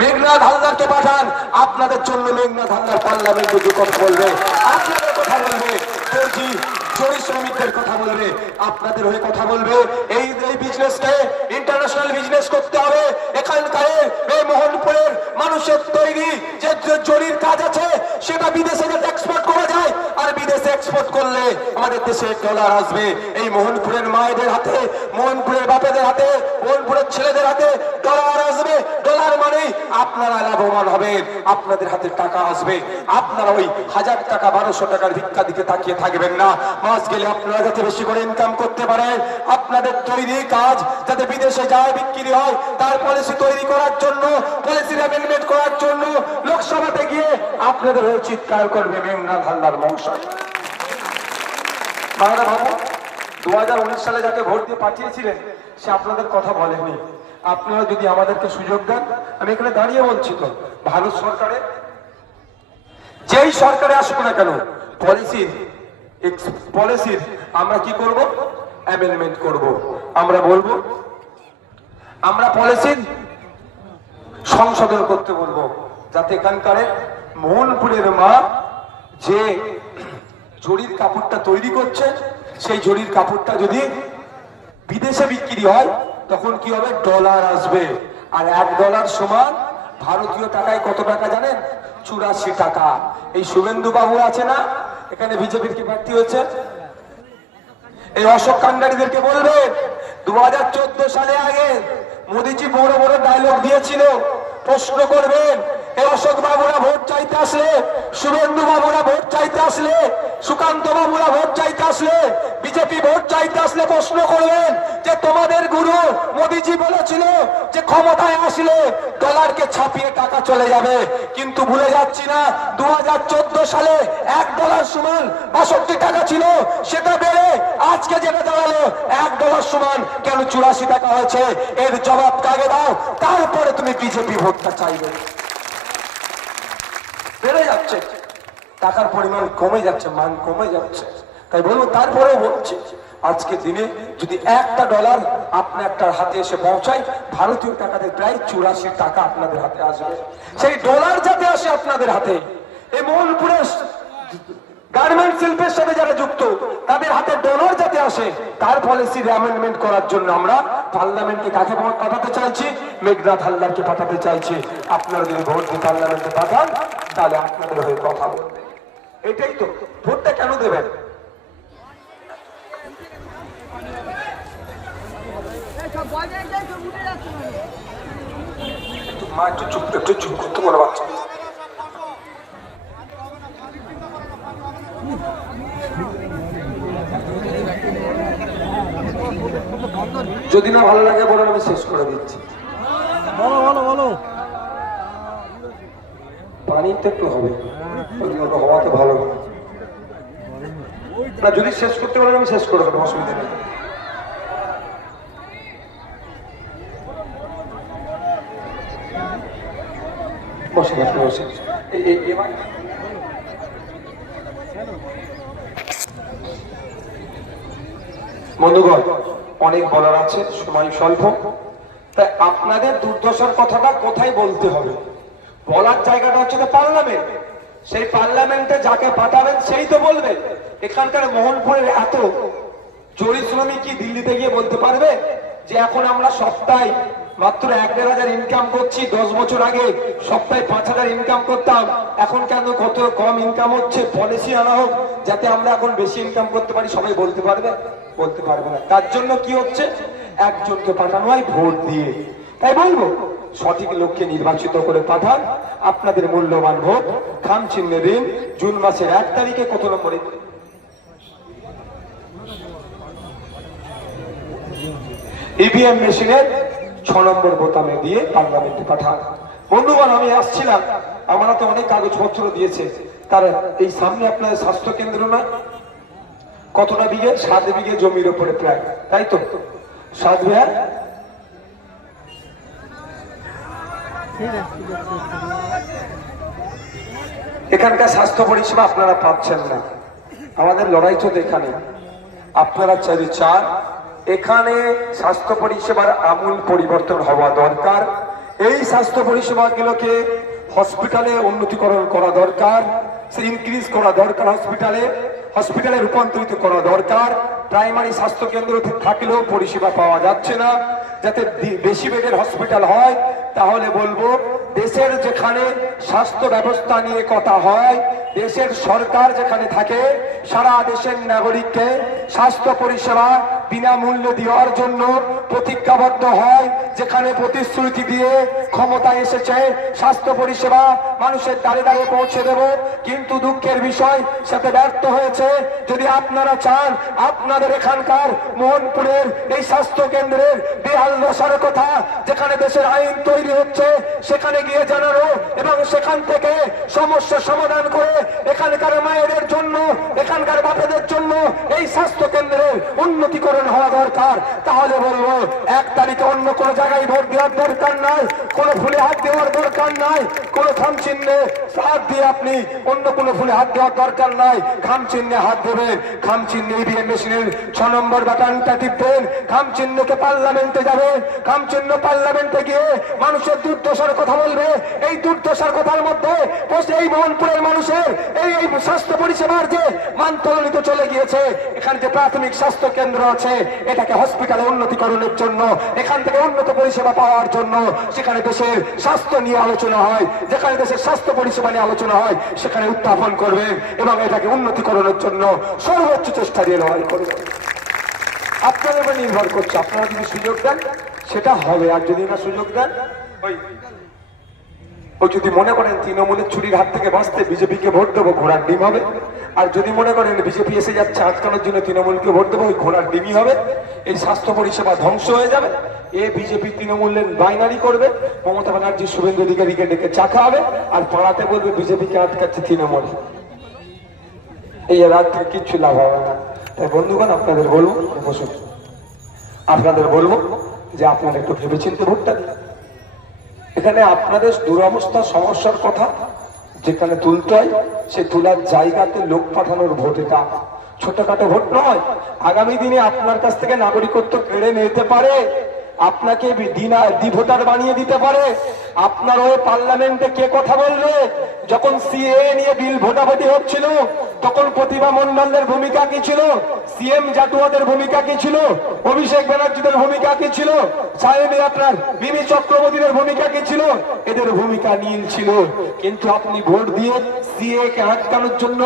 মেঘনাথ হালদারকে পাঠান, আপনাদের জন্য মেঘনাথ হালদার পার্লামেন্টে যে কথা বলবে, আপনাদের কথা বলবে, জরি শ্রমিকদের কথা বলবে, আপনাদের হয়ে কথা বলবে। এই বিজনেসকে ইন্টারন্যাশনাল বিজনেস করতে হবে। এখানকার এই মোহনপুরের মানুষের তৈরি যে জরির কাজ আছে সেটা বিদেশে যাতে এক্সপোর্ট করা যায়, আর বিদেশে এক্সপোর্ট করলে আমাদের দেশে ডলার আসবে। এই মোহনপুরের মায়েদের হাতে, মোহনপুরের বাপেদের হাতে, মোহনপুরের ছেলেদের হাতে ডলার আসবে। ডলার মানেই আপনারা লাভবান হবেন, আপনাদের হাতে টাকা আসবে। আপনারা ওই 1000 টাকা 1200 টাকার ভিক্ষা দিকে তাকিয়ে থাকবেন না। মাস গেলে আপনারা যাতে বেশি করে ইনকাম করতে পারেন, আপনাদের তৈরি কাজ যাতে বিদেশে যায়, বিক্রি হয়, তার পলিসি তৈরি করার জন্য, পলিসির অ্যামেন্ডমেন্ট করার জন্য লোকসভাতে গিয়ে আপনাদের হয়ে চিৎকার করবে মেঘনাথ হালদার মহাশয়। মায়েরা ভাবো, 2019 সালে যাকে ভোট দিয়ে পাঠিয়েছিলেন সে আপনাদের কথা বলেনি। আপনারা যদি আমাদেরকে সুযোগ দেন, আমি এখানে দাঁড়িয়ে বলছি তো, ভারত সরকারের যেই সরকারে আসুক না কেন, পলিসির আমরা কি করব? অ্যামেন্ডমেন্ট করব। আমরা বলবো, আমরা পলিসির সংশোধন করতে বলবো, যাতে এখানকার মোহনপুরের মা যে জরির কাপড়টা তৈরি করছে, সেই জরির কাপড়টা যদি বিদেশে বিক্রি হয় তখন কি হবে? ডলার আসবে। আর $1 সমান ভারতীয় টাকায় কত টাকা জানেন? 84 টাকা। এই শুভেন্দু বাবু আছে না, এখানে বিজেপির কি প্রার্থী হয়েছে, এই অশোক কান্ডারিদেরকে বলবেন 2014 সালে আগে মোদীজি বড় বড় ডায়লগ দিয়েছিল, প্রশ্ন করবেন এই অশোক বাবুরা ভোট চাইতে আসলে, শুভেন্দু বাবুরা ভোট চাইতে আসলে, সুকান্ত বাবুরা ভোট চাইতে আসলে, বিজেপি ভোট চাইতে আসলে প্রশ্ন করবেন যে তোমাদের গুরু মোদীজি বলেছিল যে ক্ষমতায় আসলে ডলারকে ছাপিয়ে টাকা চলে যাবে, কিন্তু ভুলে যাচ্ছি না 2014 সালে $1 সমান 62 টাকা ছিল, সেটা বেড়ে আজকে যেটা দাঁড়ালো $1 সমান কেন 84 টাকা হয়েছে? এর জবাব কাকে দাও, তারপরে তুমি বিজেপি ভোটটা চাইবে। বেড়ে যাচ্ছে, টাকার পরিমাণ কমে যাচ্ছে, মান কমে যাচ্ছে। তাই বলবো, তারপরেও বলছি, আজকে দিনে যদি $1 আপনার হাতে এসে পৌঁছায়, ভারতীয় টাকাতে প্রায় 84 টাকা আপনাদের হাতে আসবে। সেই ডলার যাতে আসে আপনাদের হাতে, এই মোহনপুরের গার্মেন্ট শিল্পের সাথে যারা যুক্ত তাদের হাতে ডলার যাতে আসে, তার পলিসির অ্যামেন্ডমেন্ট করার জন্য আমরা পার্লামেন্টে কাকে পাঠাতে চাইছি? মেঘনাথ হালদারকে পাঠাতে চাইছি। আপনারা যদি ভোট দিয়ে পার্লামেন্টে পাঠান, তাহলে আপনাদের হয়ে কথা বলবে। এটাই তো, ভোটটা কেন দেবেন? মা একটু চুপ করতে বলে বাচ্চা। যদি না ভালো লাগে বলেন, আমি শেষ করে দিচ্ছি। পানি তো একটু হবে, হওয়াতে ভালো না। যদি শেষ করতে বলেন আমি শেষ করে দেবো, অসুবিধা নেই। বসে বসে বন্ধুগণ, অনেক বলার আছে, সময় স্বল্প, তাই আপনাদের দুর্দশার কথাটা কোথায় বলতে হবে? বলার জায়গাটা হচ্ছে পার্লামেন্ট। সেই পার্লামেন্টে যাকে পাঠাবেন সেই তো বলবে। এখানকার মোহনপুরের এত জরি শ্রমিক কি দিল্লিতে গিয়ে বলতে পারবে যে এখন আমরা সপ্তাহে মাত্র 1-1.5 ইনকাম করছি, 10 বছর আগে সপ্তাহে 5,000 ইনকাম করতাম, এখন কেন কত কম ইনকাম হচ্ছে? পলিসি আনা হোক যাতে আমরা এখন বেশি ইনকাম করতে পারি। সবাই বলতে পারবে? বলতে পারবে না। তার জন্য কি হচ্ছে? একজনকে পাঠানো হয় ভোট দিয়ে। তাই বলবো, সঠিক লোককে নির্বাচিত করে পাঠান। আপনাদের মূল্যবান ভোট খাম চিহ্নে দিন। জুন মাসের 1 তারিখে কত নম্বরে? ইভিএম মেশিনের 6 নম্বর বোতামে দিয়ে পার্লামেন্টে পাঠান। বন্ধুগণ, আমি আসছিলাম, আমার তো অনেক কাগজপত্র দিয়েছে। তার এই সামনে আপনার স্বাস্থ্য কেন্দ্র নয়, কতটা বিঘে? 7 বিঘে জমির উপরে প্রায়, তাই তো? 7 বিঘা। এখানকার স্বাস্থ্য পরিষেবা আপনারা পাচ্ছেন না। আমাদের লড়াই তো এখানে। আপনারা চান এখানে স্বাস্থ্য পরিষেবার আমূল পরিবর্তন হওয়া দরকার। এই স্বাস্থ্য পরিষেবাগুলোকে হসপিটালে উন্নতিকরণ করা দরকার, সে ইনক্রিজ করা দরকার, হসপিটালে রূপান্তরিত করা দরকার। প্রাইমারি স্বাস্থ্য কেন্দ্র থাকলেও পরিষেবা পাওয়া যাচ্ছে না, যাতে বেশি বেডের হসপিটাল হয়। তাহলে বলবো, দেশের যেখানে স্বাস্থ্য ব্যবস্থা নিয়ে কথা হয়, দেশের সরকার যেখানে থাকে, সারা দেশের নাগরিককে স্বাস্থ্য পরিষেবা বিনামূল্যে দেওয়ার জন্য প্রতিজ্ঞাবদ্ধ হয়, যেখানে প্রতিশ্রুতি দিয়ে ক্ষমতা এসেছে স্বাস্থ্য পরিষেবা মানুষের দ্বারে দ্বারে পৌঁছে দেব, কিন্তু দুঃখের বিষয় সেটা ব্যর্থ হয়েছে। যদি আপনারা চান আপনাদের এখানকার মোহনপুরের এই স্বাস্থ্য কেন্দ্রের বেহাল দশার কথা, যেখানে দেশের আইন তৈরি হচ্ছে, সেখানে গিয়ে জানানো এবং সেখান থেকে সমস্যা সমাধান করে এখানকার মায়েদের জন্য, এখানকার বাপেদের জন্য এই স্বাস্থ্য কেন্দ্রের উন্নতিকরণ হওয়া দরকার। তাহলে বলবো, 1 তারিখে অন্য কোনো জায়গায় ভোট দেওয়ার দরকার নাই, কোনো ফুলে হাত দেওয়ার দরকার নাই, কোনো খাম চিহ্নে হাত দিয়ে আপনি অন্য কোনো ফুলে হাত দেওয়ার দরকার নাই। খাম চিহ্নে হাত দেবেন, খাম চিহ্নে ইভিএম মেশিনের 6 নম্বর বাটনটা টিপবেন, খাম চিহ্নকে পার্লামেন্টে যাবেন, খাম চিহ্ন পার্লামেন্টে গিয়ে মানুষের দুর্দশার কথা বলবে। এই দুর্দশার কথার মধ্যে এই মোহনপুরের মানুষের এই স্বাস্থ্য পরিষেবার যে মানতলনিত চলে গিয়েছে, এখানে যে প্রাথমিক স্বাস্থ্য কেন্দ্র আছে, এটাকে হসপিটালে উন্নতিকরণের জন্য, এখান থেকে উন্নত পরিষেবা পাওয়ার জন্য, সেখানে দেশের স্বাস্থ্য নিয়ে আলোচনা হয়, যেখানে দেশের স্বাস্থ্য পরিষেবা নিয়ে আলোচনা হয়, সেখানে উত্থাপন করবেন এবং এটাকে উন্নতিকরণের জন্য সর্বোচ্চ চেষ্টা দিয়ে লড়াই করবেন। আপনাদের উপর নির্ভর করছে, আপনারা যদি সুযোগ দেন সেটা হবে, আর যদি না সুযোগ দেন, ওই যদি মনে করেন তৃণমূলের চুরির হাত থেকে বাঁচতে বিজেপিকে ভোট দেবো, ঘোড়ার ডিম হবে। আর যদি মনে করেন বিজেপি এসে যাচ্ছে আটকানোর জন্য তৃণমূলকে ভোট দেবো, ওই ঘোড়ার ডিমই হবে। এই স্বাস্থ্য পরিষেবা ধ্বংস হয়ে যাবে। বিজেপি তৃণমূলের বাইনারি করবে, মমতা ব্যানার্জি শুভেন্দু অধিকারীকে ডেকে চা খাওয়াবে, আর পাড়াতে বলবে বিজেপিকে আটকাচ্ছে তৃণমূল। এই রাত থেকে কিচ্ছু লাভ হবে না। তাই বন্ধুগণ, আপনাদের বলবো, বসুন, আপনাদের বলবো যে আপনারা একটু ভেবেচিন্তে ভোটটা দিন। এখানে আপনাদের দুরবস্থা সমস্যার কথা যেখানে তুলতে হয়, সে তোলার জায়গাতে লোক পাঠানোর ভোট। এটা ছোটখাটো ভোট নয়। আগামী দিনে আপনার কাছ থেকে নাগরিকত্ব কেড়ে নিতে পারে, আপনাকে ভোটার বানিয়ে দিতে পারে। আপনার ওই পার্লামেন্টে কে কথা বলবে? যখন সিএ নিয়ে বিল ভোটাভুটি হচ্ছিল, তখন প্রতিভা মন্ডলের ভূমিকা কি ছিল? সিএম জাটুয়াদের ভূমিকা কি ছিল? অভিষেক ব্যানার্জিদের ভূমিকা কি ছিল? সাহেবে আপনার মিমি চক্রবর্তীদের ভূমিকা কি ছিল? এদের ভূমিকা নীল ছিল। কিন্তু আপনি ভোট দিয়ে সিএ কে আটকানোর জন্য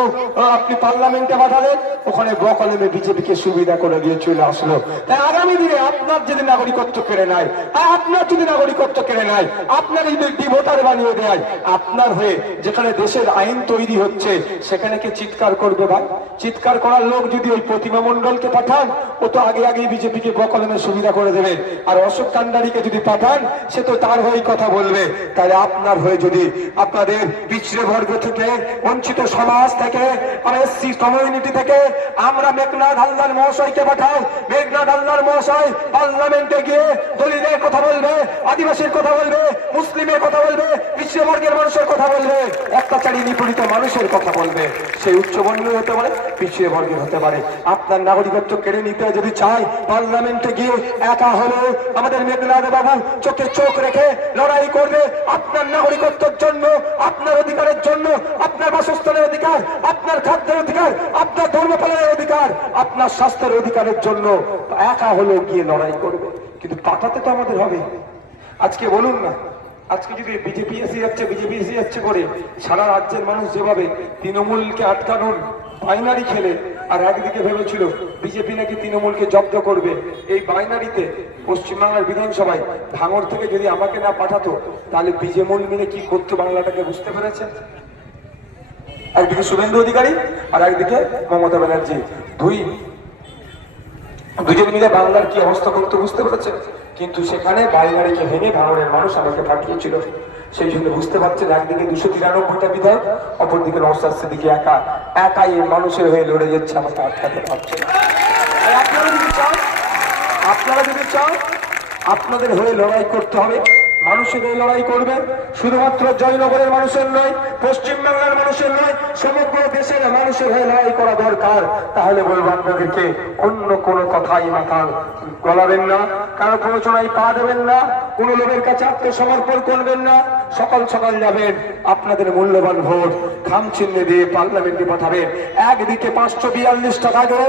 আপনি পার্লামেন্টে পাঠালেন, ওখানে বকলমে বিজেপিকে সুবিধা করে দিয়ে চলে আসলো। তাই আগামী দিনে আপনার যদি নাগরিকত্ব কেড়ে নেয়, আপনার যদি নাগরিকত্ব কেড়ে নেয়, আপনার যদি ভোটার বানিয়ে দেয়, আপনার হয়ে যেখানে দেশের আইন তৈরি হচ্ছে, সেখানে কে চিৎকার করবে? ভাই, চিৎকার করার লোক যদি ওই প্রতিমা মন্ডলকে পাঠান, ও তো আগে আগে বিজেপিকে বকলমের সুবিধা করে দেবে। আর অশোক কান্ডারিকে যদি পাঠান, সে তো তার হয়ে কথা বলবে। তাহলে আপনার হয়ে যদি আপনাদের পিছড়ে বর্গ থেকে, বঞ্চিত সমাজ থেকে, এসসি কমিউনিটি থেকে আমরা মেঘনাথ হালদার মহাশয়কে পাঠাই, মেঘনাথ হালদার মহাশয় পার্লামেন্টে গিয়ে দলিতের কথা বলবে, আদিবাসীর কথা বলবে, মুসলিমের কথা বলবে, পিছড়ে বর্গের মানুষের কথা বলবে, অত্যাচারী নিপীড়িত মানুষের কথা বলবে। সেই উচ্চবর্ণীয় হতে পারে, পিছিয়ে বর্গের হতে পারে। আপনার নাগরিকত্ব কেড়ে নিতে যদি চাই, পার্লামেন্টে গিয়ে একা হলেও আমাদের মেঘনাথ বাবু চোখে চোখ রেখে লড়াই করবে আপনার নাগরিকত্বের জন্য, আপনার অধিকারের জন্য, আপনার বাসস্থানের অধিকার, আপনার খাদ্যের অধিকার, আপনার ধর্ম পালনের অধিকার, আপনার স্বাস্থ্যের অধিকারের জন্য একা হলেও গিয়ে লড়াই করবে। কিন্তু পাঠাতে তো আমাদের হবে। আজকে বলুন না, আজকে যদি বিজেপি এসে যাচ্ছে করে সারা রাজ্যের মানুষ যেভাবে তৃণমূলকে আটকানোর বাইনারি খেলে, আর একদিকে ভেবেছিল বিজেপি নাকি তৃণমূলকে জব্দ করবে, এই বাইনারিতে পশ্চিমবাংলার বিধানসভায় ভাঙড় থেকে যদি আমাকে না পাঠাতো, তাহলে বিজেমূল মিলে কি করতো বাংলাটাকে বুঝতে পেরেছেন? একদিকে শুভেন্দু অধিকারী আর একদিকে মমতা ব্যানার্জি, দুজন মিলে বাংলার কি অবস্থা করতে বুঝতে পেরেছে। কিন্তু সেখানে বাইনারিকে ভেঙে ভাঙড়ের মানুষ আমাকে পাঠিয়েছিল। সেই জন্য বুঝতে পারছেন, একদিকে 293টা বিধায়ক, অপরদিকে নওশাদ সিদ্দিকী একাই এই মানুষের হয়ে লড়ে যাচ্ছে, আমাকে আটকাতে পারছে না। আপনারা যদি চান আপনাদের হয়ে লড়াই করতে হবে, মানুষের এই লড়াই করবে, শুধুমাত্র জয়নগরের মানুষের নয়, পশ্চিমবাংলার মানুষের নয়, সমগ্র দেশের মানুষের হয়ে লড়াই করা দরকার। তাহলে বলবো আপনাদেরকে অন্য কোনো কথাই মাথা গলাবেন না, কারো প্ররোচনায় পা দেবেন না, কোন লোকের কাছে আত্মসমর্পণ করবেন না। সকাল সকাল যাবেন, আপনাদের মূল্যবান ভোট খাম চিহ্নে দিয়ে পার্লামেন্টে পাঠাবেন। একদিকে 542টা থাকবে,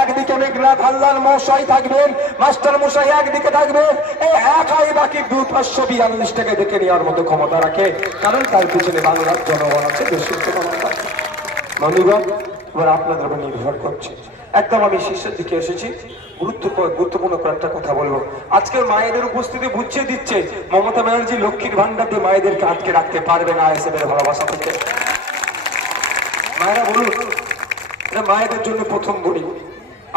একদিকে মেঘনাথ হালদার মশাই থাকবেন, মাস্টার মশাই একদিকে থাকবেন। এই একাই বাকি 242টাকে দেখে নেওয়ার মতো ক্ষমতা রাখে, কারণ তার পিছনে বাংলার জনগণ আছে, দেশের জনগণ আছে। বন্ধুগণ, এবার আপনাদের উপর নির্ভর করছে। একদম আমি শেষের দিকে এসেছি, গুরুত্বপূর্ণ কয়েকটা কথা বলবো। আজকের মায়েদের উপস্থিতি বুঝিয়ে দিচ্ছে মমতা ব্যানার্জি লক্ষ্মীর ভান্ডার দিয়ে মায়েদেরকে আটকে রাখতে পারবে না আইএসএফ এর ভালোবাসা থেকে। মায়েরা বলুন, এটা মায়েদের জন্য প্রথম বলি,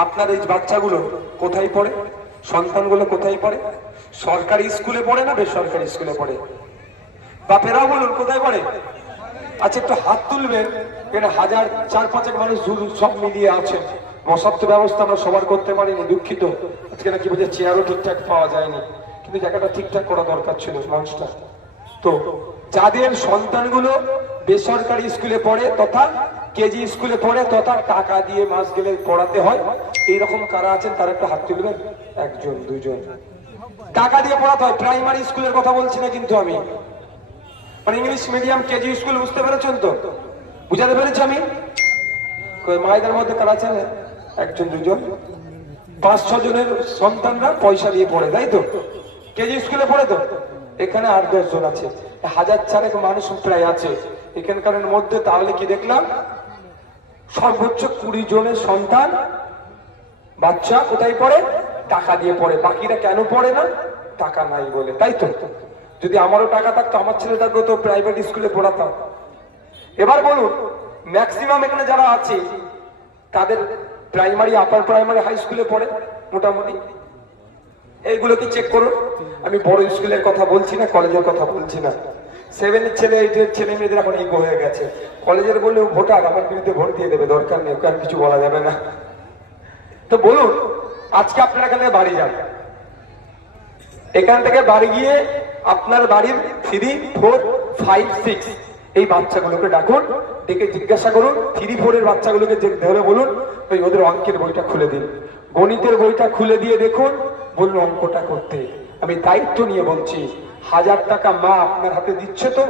আপনার এই বাচ্চাগুলো কোথায় পড়ে, সন্তানগুলো কোথায় পড়ে? সরকারি স্কুলে পড়ে না বেসরকারি স্কুলে পড়ে? বাপেরা বলুন কোথায় পড়ে? আচ্ছা একটু হাত তুলবেন, এখানে 4-5 মানুষ সব মিলিয়ে আছেন। বসার তো ব্যবস্থা আমরা সবার করতে পারিনি, দুঃখিত। আজকে নাকি বলছে চেয়ারও ঠিকঠাক পাওয়া যায়নি, কিন্তু জায়গাটা ঠিকঠাক করা দরকার ছিল মঞ্চটা। তো যাদের সন্তানগুলো বেসরকারি স্কুলে পড়ে তথা কেজি স্কুলে পড়ে তথা টাকা দিয়ে মাস গেলে পড়াতে হয়, এইরকম কারা আছেন তারা একটু হাত তুলবেন। 1-2 টাকা দিয়ে পড়াতে হয়। প্রাইমারি স্কুলের কথা বলছি না কিন্তু আমি, মানে ইংলিশ মিডিয়াম কেজি স্কুল, বুঝতে পেরেছেন তো? বুঝাতে পেরেছি আমি? মায়েদের মধ্যে কারা আছেন? 1-2 5-6 জনের সন্তানরা পয়সা দিয়ে পড়ে, তাই তো? কেজি স্কুলে পড়ে তো? এখানে 8-10 জন আছে, 1000 মানুষ প্রায় আছে এখানকার মধ্যে। তাহলে কি দেখলাম, সর্বোচ্চ 20 জনের সন্তান বাচ্চা কোথায় পড়ে? টাকা দিয়ে পড়ে। বাকিরা কেন পড়ে না? টাকা নাই বলে, তাই তো? যদি আমারও টাকা থাকতো আমার ছেলেটাকে তো প্রাইভেট স্কুলে পড়াতাম। এবার বলুন, ম্যাক্সিমাম এখানে যারা আছে তাদের প্রাইমারি, আপার প্রাইমারি, হাই স্কুলে পড়ে মোটামুটি। এইগুলো কি চেক করুন। আমি বড় স্কুলের কথা বলছি না, কলেজের কথা বলছি না। 7-এর ছেলে, 8-এর ছেলে মেয়েদের এখন ইগো হয়ে গেছে। কলেজের বললেও ভোটার, আমার বিরুদ্ধে ভোট দিয়ে দেবে, দরকার নেই, ওকে আর কিছু বলা যাবে না। তো বলুন, আজকে আপনারা এখানে বাড়ি যান, এখান থেকে বাড়ি গিয়ে আপনার বাড়ির 3, 4, 5, 6 এই বাচ্চাগুলোকে ডাকুন, ডেকে জিজ্ঞাসা করুন। 3-4 এর বাচ্চাগুলোকে ধরে বলুন ওই ওদের অঙ্কের বইটা খুলে দিন, গণিতের বইটা খুলে দিয়ে দেখুন, বলুন অঙ্কটা করতে। আমি দায়িত্ব নিয়ে বলছি, 1000 টাকা মা আপনার হাতে দিচ্ছে তো,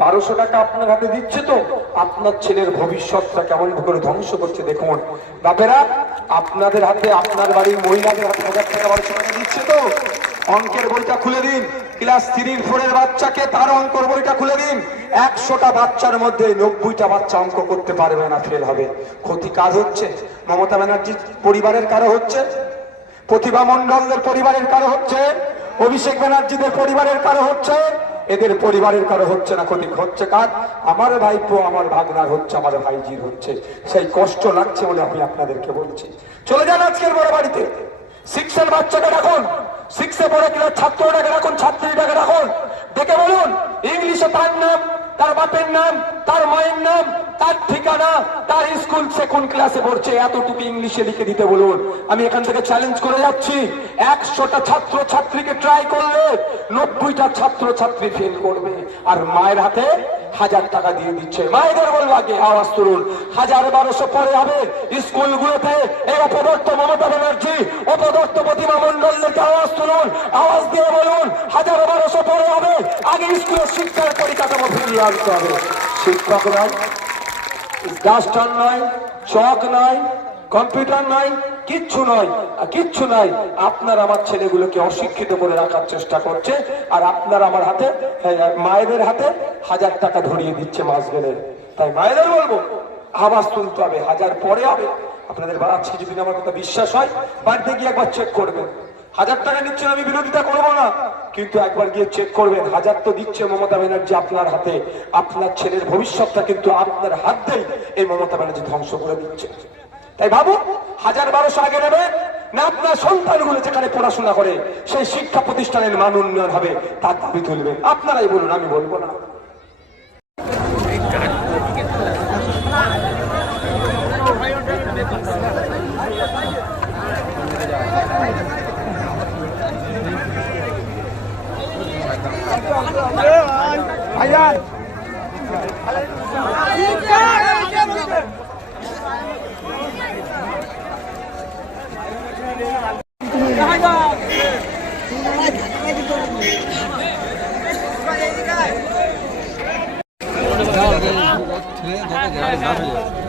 1200 টাকা আপনার হাতে দিচ্ছে তো, আপনার ছেলের ভবিষ্যৎটা কেমন করে ধ্বংস করছে দেখুন। বাপেরা, আপনাদের হাতে, আপনার বাড়ির মহিলাদের হাতে 1000 টাকা 1200 টাকা দিচ্ছে তো, অঙ্কের বইটা খুলে দিন। ক্লাস 3-4 এর বাচ্চাকে তার অঙ্কের বইটা খুলে দিন। 100টা বাচ্চার মধ্যে 90টা বাচ্চা অঙ্ক করতে পারবে না, ফেল হবে। ক্ষতি কাজ হচ্ছে মমতা ব্যানার্জির পরিবারের কারো হচ্ছে, প্রতিভা মন্ডলদের পরিবারের কারো হচ্ছে, অভিষেক ব্যানার্জিদের পরিবারের কারো হচ্ছে, এদের পরিবারের কারো হচ্ছে না। ক্ষতি হচ্ছে কার? আমার ভাইপো, আমার ভাগনার হচ্ছে, আমার ভাইজির হচ্ছে। সেই কষ্ট লাগছে বলে আমি আপনাদেরকে বলছি। চলে যান আজকের বড় বাড়িতে, 6-এর বাচ্চাকে রাখুন, 6-এ পড়ে ক্লাস ছাত্রটাকে রাখুন, ছাত্রীটাকে রাখুন, দেখে বলুন ইংলিশে তার নাম, তার বাপের নাম, তার মায়ের নাম, তার ঠিকানা, তার স্কুল সে কোন ক্লাসে পড়ছে, এতটুকু ইংলিশে লিখে দিতে বলুন। আমি এখান থেকে চ্যালেঞ্জ করে যাচ্ছি, 100টা ছাত্র ছাত্রীকে ট্রাই করলে 90টা ছাত্র ছাত্রী ফেল করবে। আর মায়ের হাতে 1000 টাকা দিয়ে দিচ্ছে। মায়েদের বলবো আগে আওয়াজ তুলুন, 1000-1200 পরে হবে স্কুলগুলোতে। এই অপদর্থ মমতা ব্যানার্জি, অপদর্থ প্রতিমা মন্ডলদেরকে আওয়াজ তুলুন, আওয়াজ দিয়ে বলুন 1000-1200 পরে হবে। আগে স্কুলের শিক্ষার পরিকাঠামো ফিরিয়ে আনতে হবে। শিক্ষক নয়, ডাস্টার নয়, চক নয়, কম্পিউটার নয়, কিচ্ছু নয়, কিচ্ছু নাই। আপনার আমার ছেলেগুলোকে অশিক্ষিত করে রাখার চেষ্টা করছে, আর আপনার আমার হাতে, মায়েদের হাতে 1000 টাকা ধরিয়ে দিচ্ছে মাস গেলে। তাই মায়েদের বলবো আওয়াজ তুলতে হবে, 1000 পরে হবে। আপনাদের বাড়াচ্ছি, যদি আমার কথা বিশ্বাস হয় বাড়িতে গিয়ে একবার চেক করবেন। 1000 টাকা নিচ্ছেন, আমি বিরোধিতা করবো না, কিন্তু একবার গিয়ে চেক করবেন। 1000 তো দিচ্ছে মমতা ব্যানার্জি আপনার হাতে, আপনার ছেলের ভবিষ্যৎটা কিন্তু আপনার হাত দিয়ে এই মমতা ব্যানার্জি ধ্বংস করে দিচ্ছে। তাই ভাবুন, 1000-1200 আগে নেবে না আপনার সন্তানগুলো যেখানে পড়াশোনা করে সেই শিক্ষা প্রতিষ্ঠানের মান উন্নয়ন হবে, তার দাবি তুলবেন। আপনারাই বলুন, আমি বলবো না। Thank you. ছেলে